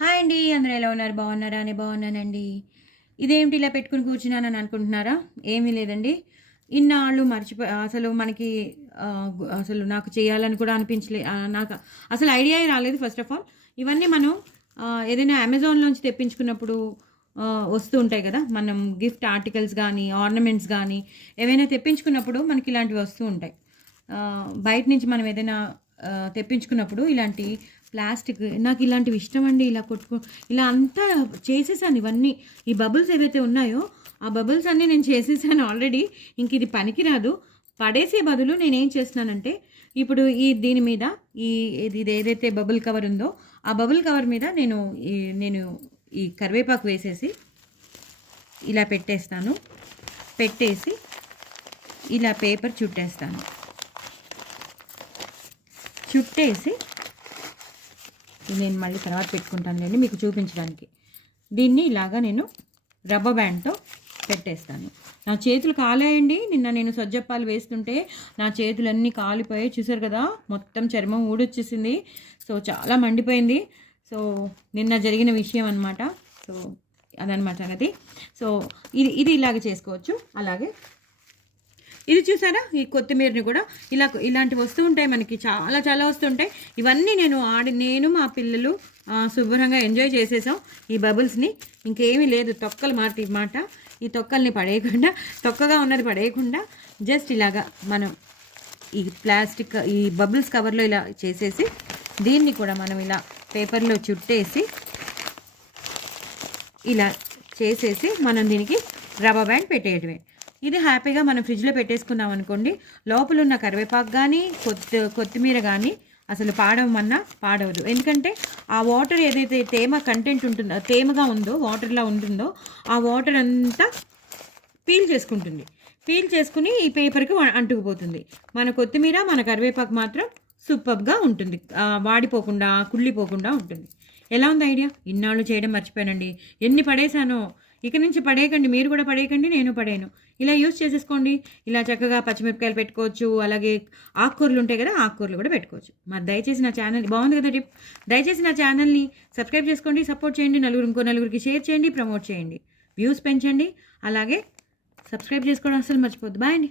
Hi అండి, అందరూ ఎలా ఉన్నారు? బాగున్నారా? అని బాగున్నానండి. ఇదేమిటి ఇలా పెట్టుకుని కూర్చున్నానని అనుకుంటున్నారా? ఏమీ లేదండి. ఇన్నాళ్ళు అసలు మనకి అసలు నాకు చేయాలని కూడా నాకు అసలు ఐడియాయే రాలేదు. ఫస్ట్ ఆఫ్ ఆల్ ఇవన్నీ మనం ఏదైనా అమెజాన్లోంచి తెప్పించుకున్నప్పుడు వస్తూ ఉంటాయి కదా, మనం గిఫ్ట్ ఆర్టికల్స్ కానీ ఆర్నమెంట్స్ కానీ ఏవైనా తెప్పించుకున్నప్పుడు మనకి ఇలాంటివి వస్తూ ఉంటాయి. బయట నుంచి మనం ఏదైనా తెప్పించుకున్నప్పుడు ఇలాంటి ప్లాస్టిక్, నాకు ఇలాంటివి ఇష్టం అండి. ఇలా అంతా చేసేసాను. ఇవన్నీ ఈ బబుల్స్ ఏవైతే ఉన్నాయో ఆ బబుల్స్ అన్నీ నేను చేసేసాను ఆల్రెడీ. ఇంక ఇది పనికిరాదు. పడేసే బదులు నేనేం చేస్తున్నానంటే, ఇప్పుడు దీని మీద ఇది ఏదైతే బబుల్ కవర్ ఉందో ఆ బబుల్ కవర్ మీద నేను ఈ కరివేపాకు వేసేసి ఇలా పెట్టేసి ఇలా పేపర్ చుట్టేసి నేను మళ్ళీ తర్వాత పెట్టుకుంటానులేండి మీకు చూపించడానికి. దీన్ని ఇలాగా నేను రబ్బర్ బ్యాండ్తో పెట్టేస్తాను. నా చేతులు కాలేయండి. నిన్న నేను సజ్జప్పాలు వేస్తుంటే నా చేతులన్నీ కాలిపోయి, చూసారు కదా, మొత్తం చర్మం ఊడొచ్చేసింది. సో చాలా మండిపోయింది. సో నిన్న జరిగిన విషయం అనమాట. సో అదనమాట అది. సో ఇది ఇలాగే చేసుకోవచ్చు. అలాగే ఇది చూసారా, ఈ కొత్తిమీరని కూడా ఇలాంటివి వస్తూ ఉంటాయి మనకి, చాలా చాలా వస్తుంటాయి. ఇవన్నీ నేను మా పిల్లలు శుభ్రంగా ఎంజాయ్ చేసేసాం ఈ బబుల్స్ని. ఇంకేమీ లేదు, తొక్కలు మాట ఈ తొక్కల్ని పడేయకుండా, తొక్కగా ఉన్నది పడేయకుండా జస్ట్ ఇలాగా మనం ఈ బబుల్స్ కవర్లో ఇలా చేసేసి దీన్ని కూడా మనం ఇలా పేపర్లో చుట్టేసి ఇలా చేసేసి మనం దీనికి రబ్బర్ బ్యాండ్ పెట్టేయడమే. ఇది హ్యాపీగా మనం ఫ్రిడ్జ్లో పెట్టేసుకున్నాం అనుకోండి, లోపల ఉన్న కరివేపాకు కానీ కొత్తిమీర కానీ అసలు పాడవదు. ఎందుకంటే ఆ వాటర్ ఏదైతే తేమగా ఉందో, వాటర్లా ఉంటుందో, ఆ వాటర్ అంతా పీల్ చేసుకుని ఈ పేపర్కి అంటుకుపోతుంది. మన కొత్తిమీర, మన కరివేపాకు మాత్రం సూపర్గా ఉంటుంది, వాడిపోకుండా కుళ్ళిపోకుండా ఉంటుంది. ఎలా ఉంది ఐడియా? ఇన్నాళ్ళు చేయడం మర్చిపోయానండి. ఎన్ని పడేశానో. ఇక నుంచి పడేయకండి, మీరు కూడా పడేయకండి, నేను పడేయను. ఇలా యూస్ చేసేసుకోండి. ఇలా చక్కగా పచ్చిమిరపకాయలు పెట్టుకోవచ్చు, అలాగే ఆకుకూరలు ఉంటాయి కదా, ఆకుకూరలు కూడా పెట్టుకోవచ్చు. మరి దయచేసి నా ఛానల్ బాగుంది కదా టిప్, దయచేసి నా ఛానల్ని సబ్స్క్రైబ్ చేసుకోండి, సపోర్ట్ చేయండి, ఇంకో నలుగురికి షేర్ చేయండి, ప్రమోట్ చేయండి, వ్యూస్ పెంచండి. అలాగే సబ్స్క్రైబ్ చేసుకోవడం అసలు మర్చిపోద్దు. బాయ్ అండి.